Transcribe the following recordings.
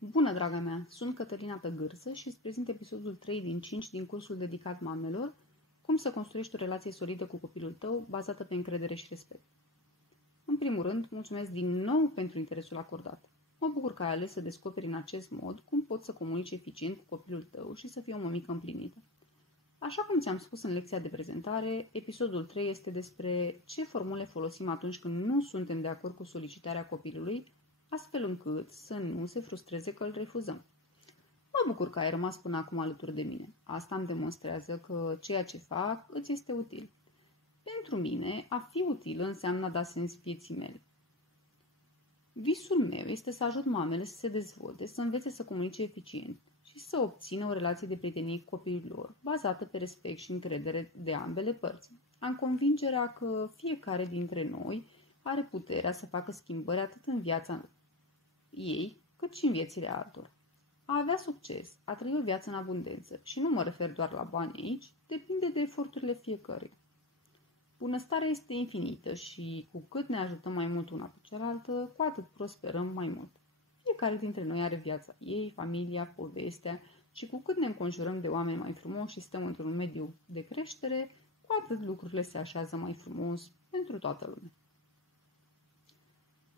Bună, draga mea! Sunt Cătălina Tăgârsă și îți prezint episodul 3 din 5 din cursul dedicat mamelor, cum să construiești o relație solidă cu copilul tău, bazată pe încredere și respect. În primul rând, mulțumesc din nou pentru interesul acordat. Mă bucur că ai ales să descoperi în acest mod cum poți să comunici eficient cu copilul tău și să fii o mămică împlinită. Așa cum ți-am spus în lecția de prezentare, episodul 3 este despre ce formule folosim atunci când nu suntem de acord cu solicitarea copilului, astfel încât să nu se frustreze că îl refuzăm. Mă bucur că ai rămas până acum alături de mine. Asta îmi demonstrează că ceea ce fac îți este util. Pentru mine, a fi utilă înseamnă a da sens vieții mele. Visul meu este să ajut mamele să se dezvolte, să învețe să comunice eficient și să obțină o relație de prietenie cu copiii lor, bazată pe respect și încredere de ambele părți. Am convingerea că fiecare dintre noi are puterea să facă schimbări atât în viața ei, cât și în viețile altor. A avea succes, a trăi o viață în abundență, și nu mă refer doar la bani aici, depinde de eforturile fiecăruia. Bunăstarea este infinită și cu cât ne ajutăm mai mult una pe cealaltă, cu atât prosperăm mai mult. Fiecare dintre noi are viața ei, familia, povestea și cu cât ne înconjurăm de oameni mai frumoși și stăm într-un mediu de creștere, cu atât lucrurile se așează mai frumos pentru toată lumea.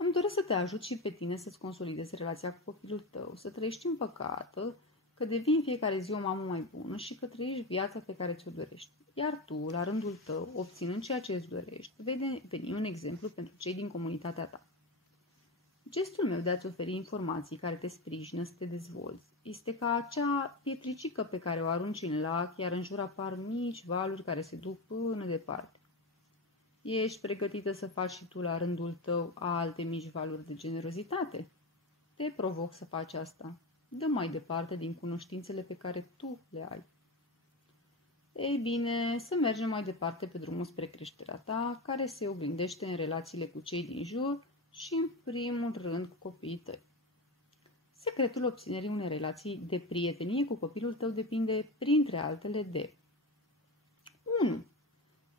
Îmi doresc să te ajut și pe tine să-ți consolidezi relația cu copilul tău, să trăiești împăcată, că devii în fiecare zi o mamă mai bună și că trăiești viața pe care ți-o dorești. Iar tu, la rândul tău, obținând ceea ce îți dorești, vei deveni un exemplu pentru cei din comunitatea ta. Gestul meu de a-ți oferi informații care te sprijină să te dezvolți este ca acea pietricică pe care o arunci în lac, iar în jur apar mici valuri care se duc până departe. Ești pregătită să faci și tu la rândul tău alte mici valuri de generozitate? Te provoc să faci asta. Dă mai departe din cunoștințele pe care tu le ai. Ei bine, să mergem mai departe pe drumul spre creșterea ta, care se oglindește în relațiile cu cei din jur și în primul rând cu copiii tăi. Secretul obținerii unei relații de prietenie cu copilul tău depinde, printre altele, de 1.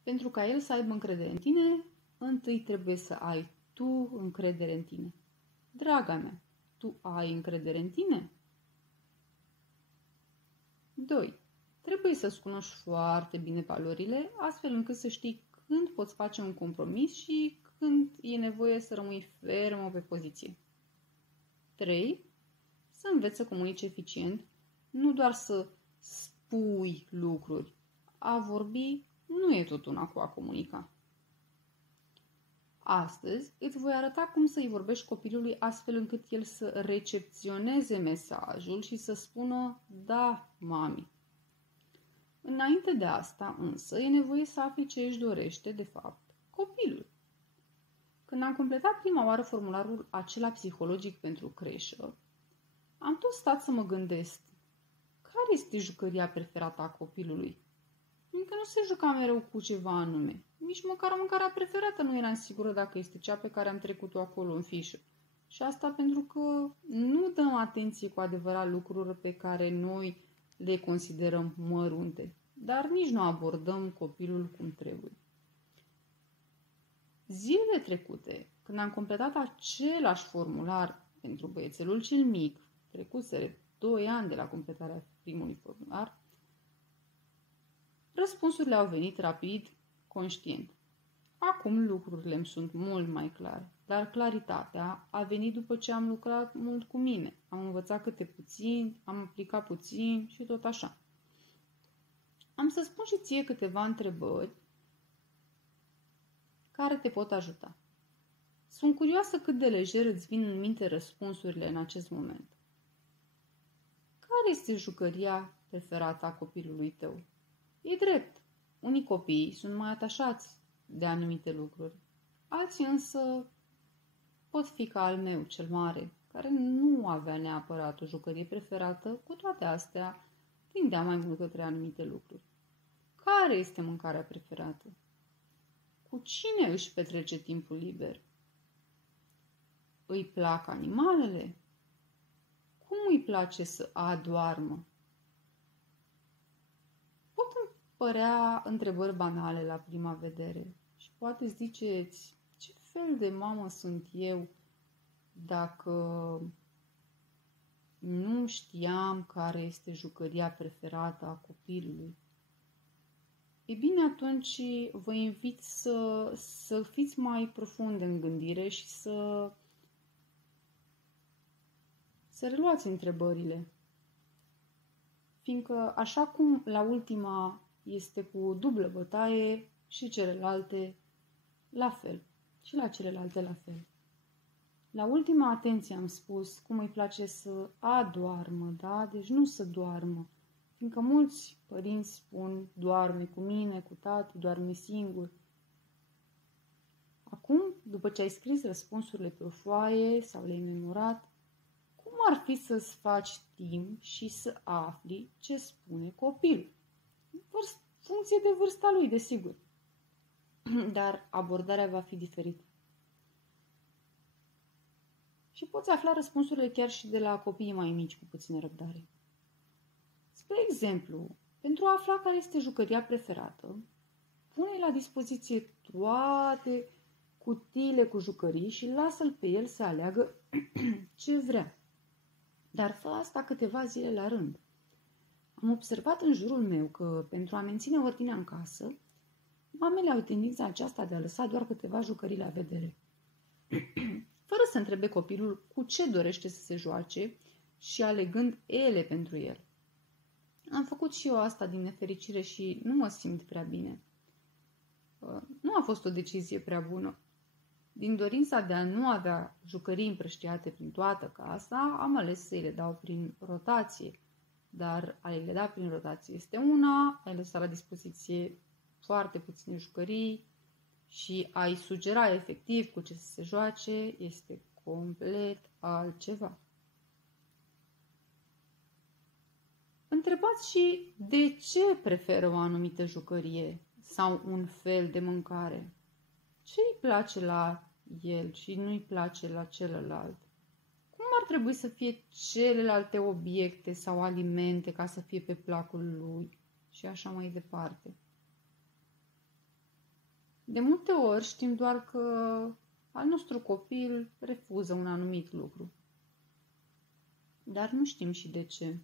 Pentru ca el să aibă încredere în tine, întâi trebuie să ai tu încredere în tine. Draga mea, tu ai încredere în tine? 2. Trebuie să-ți cunoști foarte bine valorile, astfel încât să știi când poți face un compromis și când e nevoie să rămâi fermă pe poziție. 3. Să înveți să comunici eficient, nu doar să spui lucruri. A vorbi nu e tot una cu a comunica. Astăzi îți voi arăta cum să-i vorbești copilului astfel încât el să recepționeze mesajul și să spună da, mami. Înainte de asta, însă, e nevoie să afli ce își dorește, de fapt, copilul. Când am completat prima oară formularul acela psihologic pentru creșă, am tot stat să mă gândesc care este jucăria preferată a copilului. Fiindcă nu se juca mereu cu ceva anume. Nici măcar mâncarea preferată nu eram sigură dacă este cea pe care am trecut-o acolo în fișă. Și asta pentru că nu dăm atenție cu adevărat lucrurilor pe care noi le considerăm mărunte, dar nici nu abordăm copilul cum trebuie. Zilele trecute, când am completat același formular pentru băiețelul cel mic, trecuseră 2 ani de la completarea primului formular, răspunsurile au venit rapid, conștient. Acum lucrurile îmi sunt mult mai clare, dar claritatea a venit după ce am lucrat mult cu mine. Am învățat câte puțin, am aplicat puțin și tot așa. Am să spun și ție câteva întrebări care te pot ajuta. Sunt curioasă cât de lejer îți vin în minte răspunsurile în acest moment. Care este jucăria preferată a copilului tău? E drept, unii copii sunt mai atașați de anumite lucruri. Alții însă pot fi ca al meu, cel mare, care nu avea neapărat o jucărie preferată, cu toate astea tindea mai mult către anumite lucruri. Care este mâncarea preferată? Cu cine își petrece timpul liber? Îi plac animalele? Cum îi place să adoarmă? Pot părea întrebări banale la prima vedere și poate ziceți ce fel de mamă sunt eu dacă Nu știam care este jucăria preferată a copilului. E bine, atunci vă invit să fiți mai profund în gândire și să reluați întrebările. Fiindcă așa cum la ultima este cu dublă bătaie și celelalte la fel. Și la celelalte la fel. La ultima atenție am spus cum îi place să adoarmă, da? Deci nu să doarmă. Fiindcă mulți părinți spun doarme cu mine, cu tati, doarme singur. Acum, după ce ai scris răspunsurile pe o foaie sau le-ai memorat, cum ar fi să-ți faci timp și să afli ce spune copilul? Funcție de vârsta lui, desigur. Dar abordarea va fi diferită. Și poți afla răspunsurile chiar și de la copiii mai mici cu puțină răbdare. Spre exemplu, pentru a afla care este jucăria preferată, pune la dispoziție toate cutiile cu jucării și lasă-l pe el să aleagă ce vrea. Dar fă asta câteva zile la rând. Am observat în jurul meu că, pentru a menține ordinea în casă, mamele au tendința aceasta de a lăsa doar câteva jucării la vedere, fără să întrebe copilul cu ce dorește să se joace și alegând ele pentru el. Am făcut și eu asta din nefericire și nu mă simt prea bine. Nu a fost o decizie prea bună. Din dorința de a nu avea jucării împrăștiate prin toată casa, am ales să-i le dau prin rotație. Dar a le da prin rotație este una, ai lăsat la dispoziție foarte puține jucării și ai sugera efectiv cu ce să se joace este complet altceva. Întrebați și de ce preferă o anumită jucărie sau un fel de mâncare. Ce îi place la el și nu îi place la celălalt? Cum ar trebui să fie celelalte obiecte sau alimente ca să fie pe placul lui? Și așa mai departe. De multe ori știm doar că al nostru copil refuză un anumit lucru. Dar nu știm și de ce.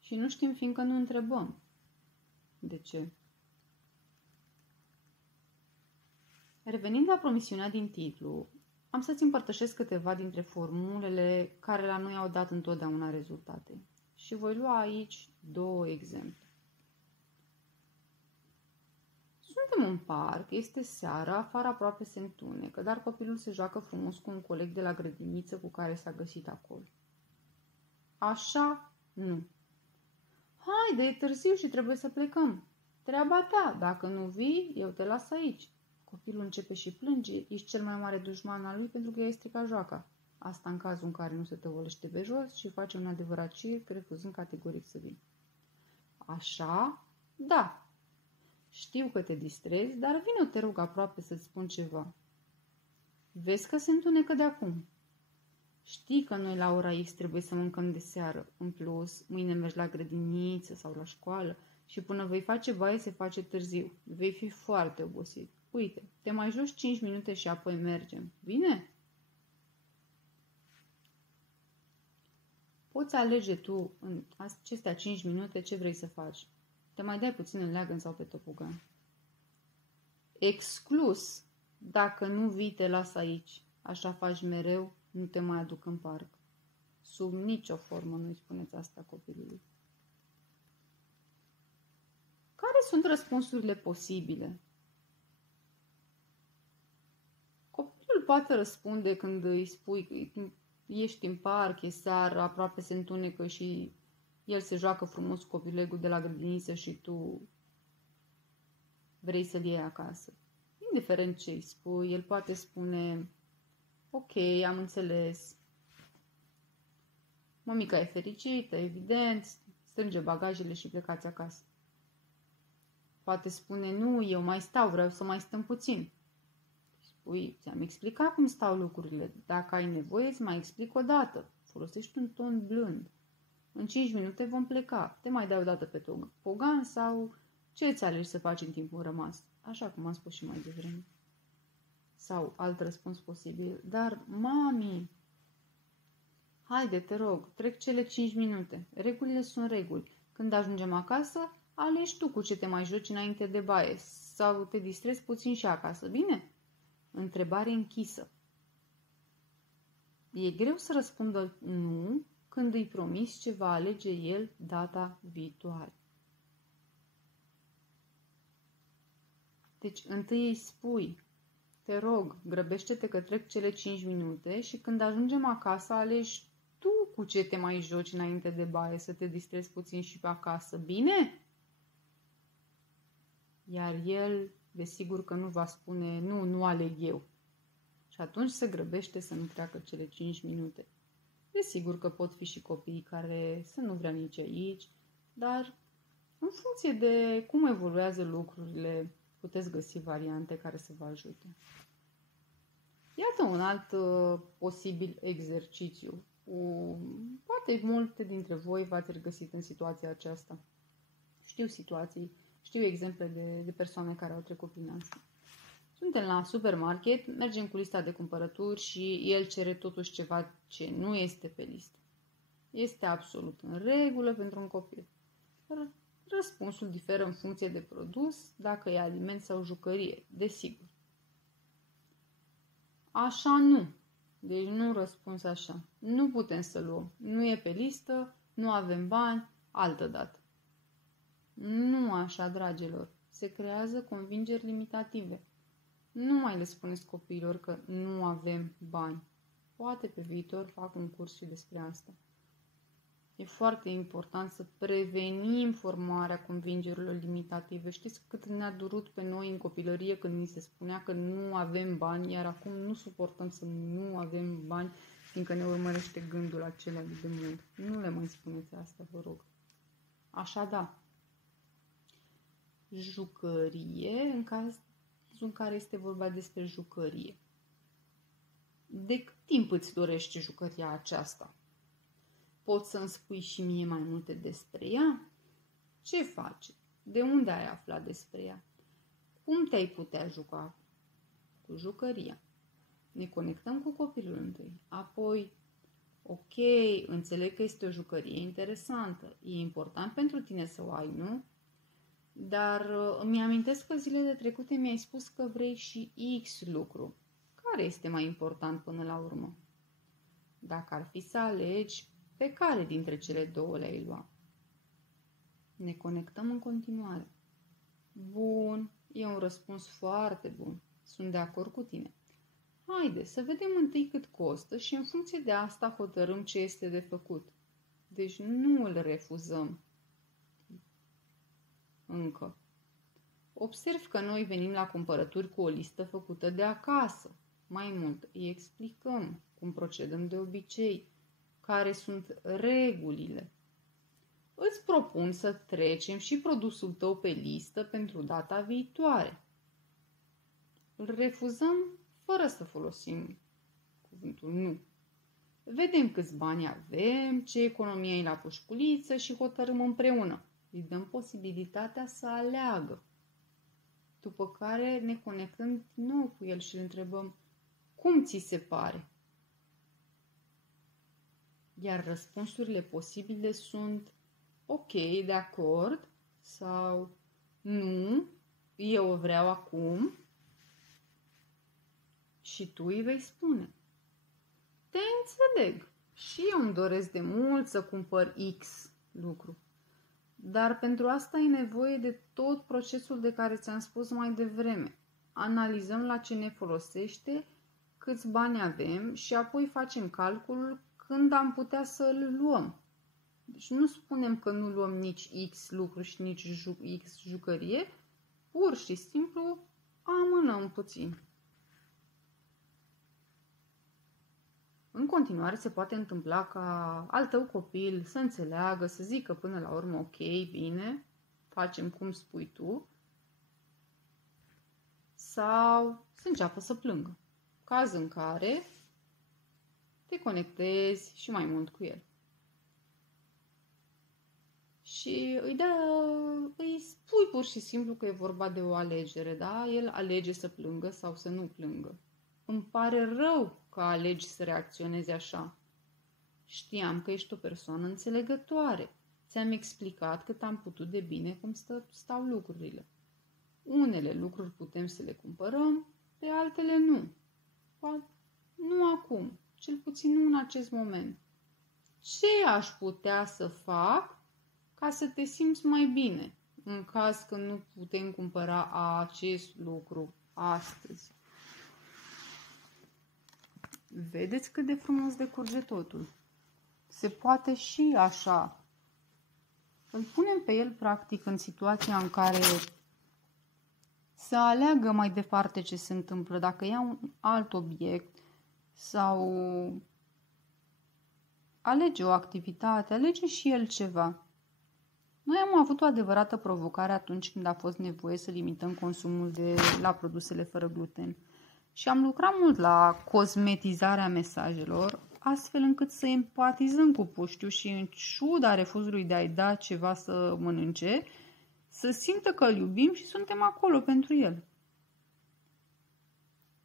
Și nu știm fiindcă nu întrebăm de ce. Revenind la promisiunea din titlu, am să-ți împărtășesc câteva dintre formulele care la noi au dat întotdeauna rezultate. Și voi lua aici 2 exemple. Suntem în parc, este seara, afară aproape se întunecă, dar copilul se joacă frumos cu un coleg de la grădiniță cu care s-a găsit acolo. Așa, nu. Haide, e târziu și trebuie să plecăm. Treaba ta, dacă nu vii, eu te las aici. Copilul începe și plânge, ești cel mai mare dușman al lui pentru că i-ai stricat joaca. Asta în cazul în care nu se tăvălește pe jos și face un adevărat circ, refuzând categoric să vii. Așa? Da. Știu că te distrezi, dar vino, te rog, aproape să-ți spun ceva. Vezi că se întunecă de acum. Știi că noi la ora X trebuie să mâncăm de seară. În plus, mâine mergi la grădiniță sau la școală și până vei face baie se face târziu. Vei fi foarte obosit. Uite, te mai joci 5 minute și apoi mergem. Bine? Poți alege tu în acestea 5 minute ce vrei să faci. Te mai dai puțin în leagăn sau pe topogan. Exclus, dacă nu vii, te las aici. Așa faci mereu, nu te mai aduc în parc. Sub nicio formă nu-i spuneți asta copilului. Care sunt răspunsurile posibile? Copilul poate răspunde când îi spui că ești în parc, e seară, aproape se întunecă și el se joacă frumos cu copilegul de la grădiniță și tu vrei să-l iei acasă. Indiferent ce îi spui, el poate spune: ok, am înțeles. Mămica e fericită, evident, strânge bagajele și plecați acasă. Poate spune: nu, eu mai stau, vreau să mai stăm puțin. Spui: ți-am explicat cum stau lucrurile. Dacă ai nevoie, îți mai explic o dată. Folosești un ton blând. În 5 minute vom pleca. Te mai dai o dată pe topogan sau ce îți alegi să faci în timpul rămas? Așa cum am spus și mai devreme. Sau alt răspuns posibil: dar, mami, Haide, te rog, trec cele 5 minute. Regulile sunt reguli. Când ajungem acasă, alegi tu cu ce te mai joci înainte de baie sau te distrezi puțin și acasă, bine? Întrebare închisă. E greu să răspundă nu când îi promiți ce va alege el data viitoare. Deci întâi îi spui, te rog, grăbește-te că trec cele 5 minute și când ajungem acasă alegi tu cu ce te mai joci înainte de baie să te distrezi puțin și pe acasă, bine? Iar el, desigur că nu va spune, nu aleg eu. Și atunci se grăbește să nu treacă cele 5 minute. Desigur că pot fi și copiii care să nu vrea nici aici, dar în funcție de cum evoluează lucrurile, puteți găsi variante care să vă ajute. Iată un alt posibil exercițiu. Poate multe dintre voi v-ați regăsit în situația aceasta. Știu situații, știu exemple de persoane care au trecut prin asta. Suntem la supermarket, mergem cu lista de cumpărături și el cere totuși ceva ce nu este pe listă. Este absolut în regulă pentru un copil. Răspunsul diferă în funcție de produs, dacă e aliment sau jucărie, desigur. Așa nu. Deci nu răspuns așa. Nu putem să luăm. Nu e pe listă, nu avem bani, altă dată. Nu așa, dragilor. Se creează convingeri limitative. Nu mai le spuneți copiilor că nu avem bani. Poate pe viitor fac un curs și despre asta. E foarte important să prevenim formarea convingerilor limitative. Știți cât ne-a durut pe noi în copilărie când ni se spunea că nu avem bani, iar acum nu suportăm să nu avem bani, fiindcă ne urmărește gândul acela de mult. Nu le mai spuneți asta, vă rog. Așa da. Jucărie, în cazul în care este vorba despre jucărie. De cât timp îți dorești jucăria aceasta? Poți să-mi spui și mie mai multe despre ea? Ce faci? De unde ai aflat despre ea? Cum te-ai putea juca cu jucăria? Ne conectăm cu copilul întâi. Apoi, ok, înțeleg că este o jucărie interesantă. E important pentru tine să o ai, nu? Dar îmi amintesc că zilele trecute mi-ai spus că vrei și X lucru. Care este mai important până la urmă? Dacă ar fi să alegi, pe care dintre cele două le-ai lua? Ne conectăm în continuare. Bun, e un răspuns foarte bun. Sunt de acord cu tine. Haide, să vedem întâi cât costă și în funcție de asta hotărâm ce este de făcut. Deci nu îl refuzăm. Încă. Observ că noi venim la cumpărături cu o listă făcută de acasă. Mai mult, îi explicăm cum procedăm de obicei, care sunt regulile. Îți propun să trecem și produsul tău pe listă pentru data viitoare. Îl refuzăm fără să folosim cuvântul nu. Vedem câți bani avem, ce economie ai la pușculiță și hotărâm împreună. Îi dăm posibilitatea să aleagă. După care ne conectăm din nou cu el și îl întrebăm cum ți se pare? Iar răspunsurile posibile sunt ok, de acord sau nu, eu o vreau acum și tu îi vei spune. Te înțeleg și eu îmi doresc de mult să cumpăr X lucru. Dar pentru asta e nevoie de tot procesul de care ți-am spus mai devreme. Analizăm la ce ne folosește, câți bani avem și apoi facem calculul când am putea să îl luăm. Deci nu spunem că nu luăm nici X lucru și nici X jucărie, pur și simplu amânăm puțin. În continuare se poate întâmpla ca al tău copil să înțeleagă, să zică până la urmă ok, bine, facem cum spui tu, sau să înceapă să plângă. Caz în care te conectezi și mai mult cu el. Și îi spui pur și simplu că e vorba de o alegere, da? El alege să plângă sau să nu plângă. Îmi pare rău că alegi să reacționezi așa. Știam că ești o persoană înțelegătoare. Ți-am explicat cât am putut de bine cum stau lucrurile. Unele lucruri putem să le cumpărăm, pe altele nu. Nu acum, cel puțin nu în acest moment. Ce aș putea să fac ca să te simți mai bine, în caz că nu putem cumpăra acest lucru astăzi? Vedeți cât de frumos decurge totul. Se poate și așa. Îl punem pe el practic în situația în care să aleagă mai departe ce se întâmplă. Dacă ia un alt obiect sau alege o activitate, alege și el ceva. Noi am avut o adevărată provocare atunci când a fost nevoie să limităm consumul la produsele fără gluten. Și am lucrat mult la cosmetizarea mesajelor, astfel încât să empatizăm cu puștiu și, în ciuda refuzului de a-i da ceva să mănânce, să simtă că îl iubim și suntem acolo pentru el.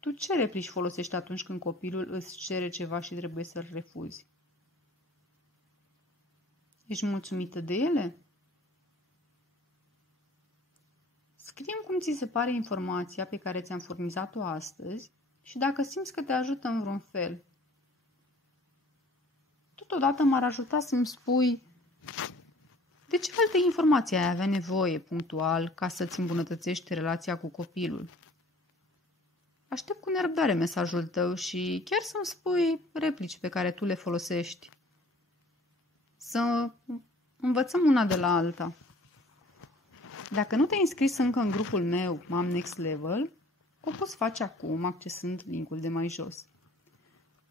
Tu ce replici folosești atunci când copilul îți cere ceva și trebuie să-l refuzi? Ești mulțumită de ele? Scrie-mi cum ți se pare informația pe care ți-am furnizat-o astăzi și dacă simți că te ajută în vreun fel. Totodată m-ar ajuta să-mi spui de ce alte informații ai avea nevoie punctual ca să-ți îmbunătățești relația cu copilul. Aștept cu nerăbdare mesajul tău și chiar să-mi spui replici pe care tu le folosești. Să învățăm una de la alta. Dacă nu te-ai înscris încă în grupul meu Mom Next Level, o poți face acum accesând linkul de mai jos.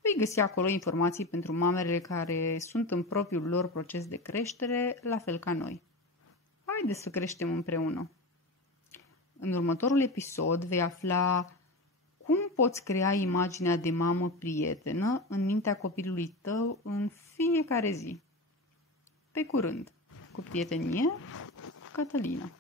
Vei găsi acolo informații pentru mamele care sunt în propriul lor proces de creștere, la fel ca noi. Haideți să creștem împreună! În următorul episod vei afla cum poți crea imaginea de mamă prietenă în mintea copilului tău în fiecare zi. Pe curând! Cu prietenie, Cătălina.